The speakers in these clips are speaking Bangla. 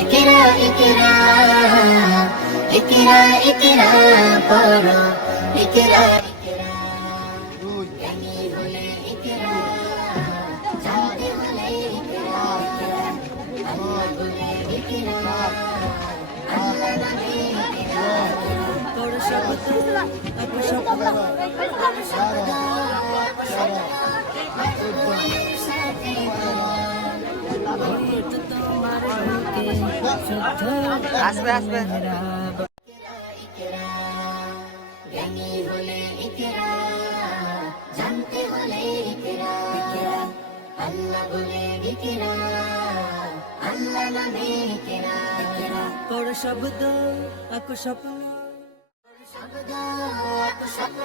ইকরা ইকরা ইকরা ইকরা পড়ো ইকরা ইকরা জ্ঞানী হলে ইকরা জানতে হলে ইকরা আল্লাহ বলে ইকরা আল্লাহ নামে ইকরা পড়ো শব্দ অপশব্দ আসবে আসবে জ্ঞানী হলে ইকরা জানতে হলে ইকরা আল্লাহ বলে ইকরা আল্লাহ নামে ইকরা পড়ো শব্দ অপশব্দ শব্দ অপশব্দ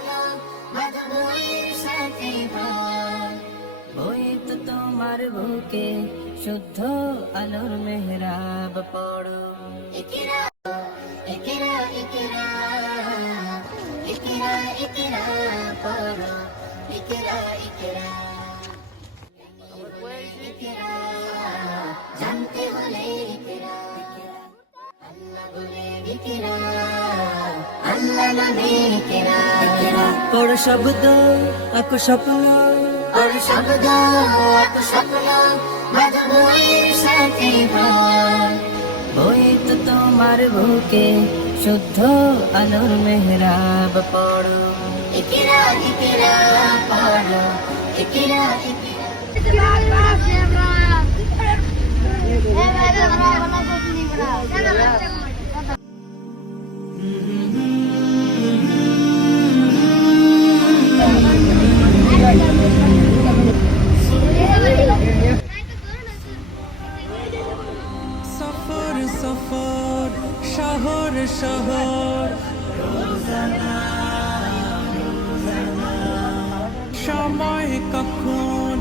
বইয়ের সাথে বই তো তোমার বুকে শুদ্ধ আলোর মেহরাব পড়ো ইকরা ইকরা ইকরা ইকরা ইকরা পড়ো ইকরা ইকরা ইকরা জানতে হলে ইকরা আল্লাহ বলে ইকরা আল্লাহ নামে ইকরা পড়ো শব্দ অপশব্দ পড়ো শব্দ অপশব্দ বইয়ের সাথে বই তো তোমার বুকে শুদ্ধ আলোর মেহরাব পড়ো ইকরা ইকরা পড়ো ইকরা সফর সফর শহর শহর সময় কখন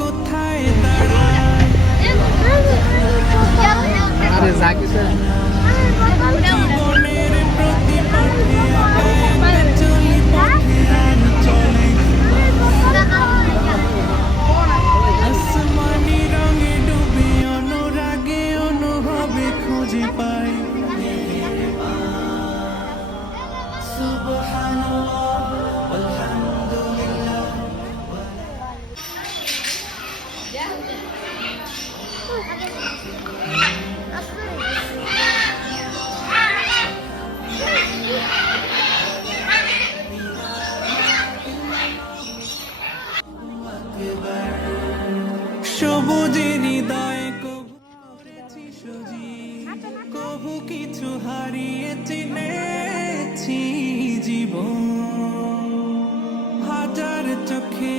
কোথায় দাঁড়ায় জীবনের প্রতি পথে চলি পথে আর চলে আসমানি রঙে ডুবে অনুরাগে অনুভবে খুঁজে পাই সুবহানাল্লাহ আলহামদুলিল্লাহ সবুজে হৃদয় কবু করেছি সজীব কবু কিছু হারিয়ে চিনেছি জীবন হাজার চোখে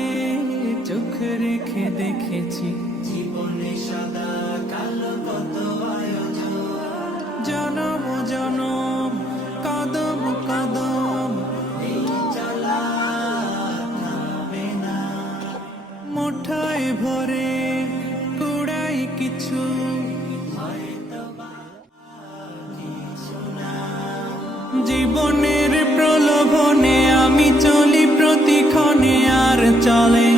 চোখ রেখে দেখেছি জীবনে সাদা কালো কত আয়োজন জনম জনম কদম কদম এই চলা থামবে না মুঠায় ভরে কুড়াই কিছু জীবনের প্রলোভনে আমি চলি প্রতিক্ষণে আর চলে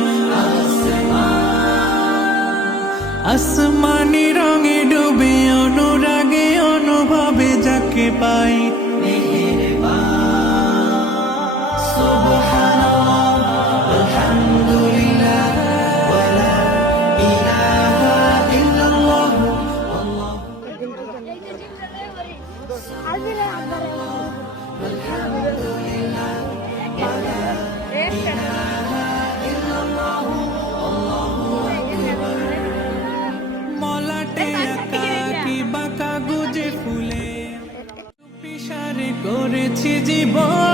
আসমানি রঙে ডুবে অনুরাগে অনুভবে যাকে পাই সুবহানাল্লাহ আলহামদুলিল্লাহ ওয়ালা ইলাহা ইল্লাল্লাহ মলাটে আঁকা কি বাঁকা গুজে ফুলে পিসারে করেছি জীবন